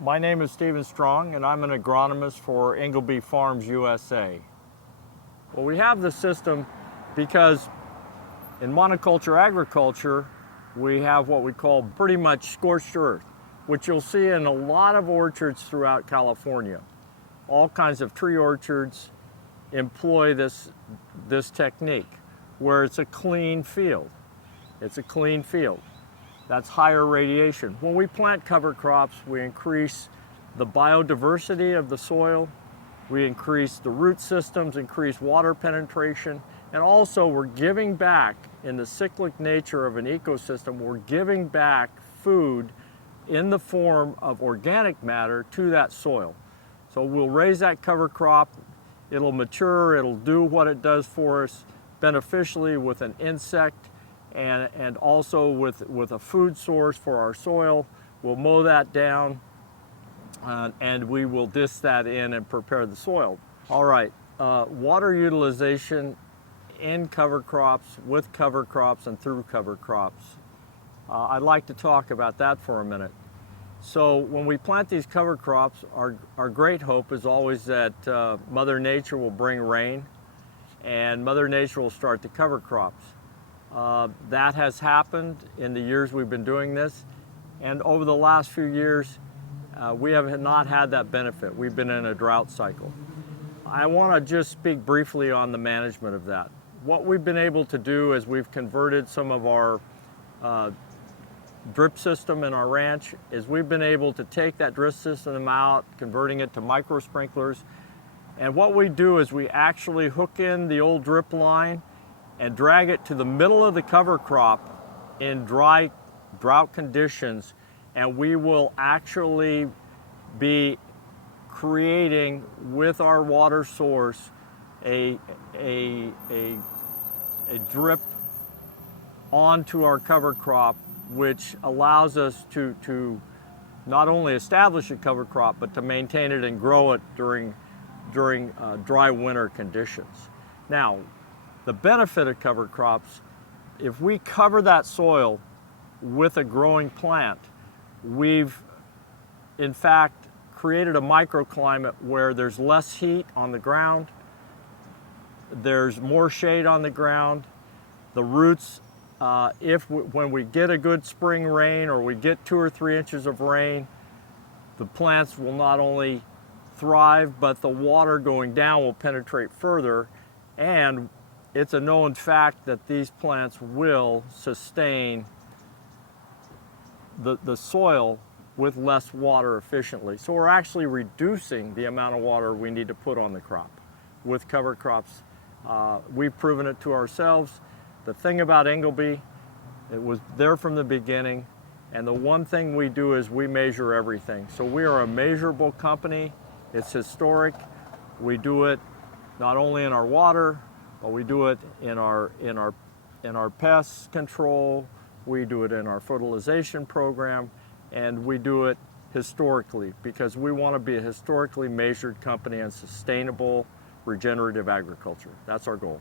My name is Stephen Strong, and I'm an agronomist for Ingleby Farms, USA. Well, we have the system because in monoculture agriculture, we have what we call pretty much scorched earth, which you'll see in a lot of orchards throughout California. All kinds of tree orchards employ this technique, where it's a clean field. It's a clean field. That's higher radiation. When we plant cover crops, we increase the biodiversity of the soil, we increase the root systems, increase water penetration, and also we're giving back, in the cyclic nature of an ecosystem, we're giving back food in the form of organic matter to that soil. So we'll raise that cover crop, it'll mature, it'll do what it does for us beneficially with an insect and also with a food source for our soil. We'll mow that down and we will disc that in and prepare the soil. All right, water utilization in cover crops, with cover crops, and through cover crops. I'd like to talk about that for a minute. So when we plant these cover crops, our great hope is always that Mother Nature will bring rain and Mother Nature will start the cover crops. That has happened in the years we've been doing this, and over the last few years we have not had that benefit. We've been in a drought cycle. I want to just speak briefly on the management of that. What we've been able to do is we've converted some of our drip system in our ranch, is we've been able to take that drip system out, converting it to micro sprinklers. And what we do is we actually hook in the old drip line and drag it to the middle of the cover crop in dry drought conditions, and we will actually be creating with our water source a drip onto our cover crop, which allows us to not only establish a cover crop, but to maintain it and grow it during dry winter conditions. Now, the benefit of cover crops, if we cover that soil with a growing plant, we've in fact created a microclimate where there's less heat on the ground, there's more shade on the ground, the roots, when we get a good spring rain or we get 2 or 3 inches of rain, the plants will not only thrive, but the water going down will penetrate further, and it's a known fact that these plants will sustain the soil with less water efficiently. So we're actually reducing the amount of water we need to put on the crop with cover crops. We've proven it to ourselves. The thing about Ingleby, it was there from the beginning, and the one thing we do is we measure everything. So we are a measurable company. It's historic. We do it not only in our water, but we do it in our pest control, we do it in our fertilization program, and we do it historically, because we want to be a historically measured company and sustainable regenerative agriculture. That's our goal.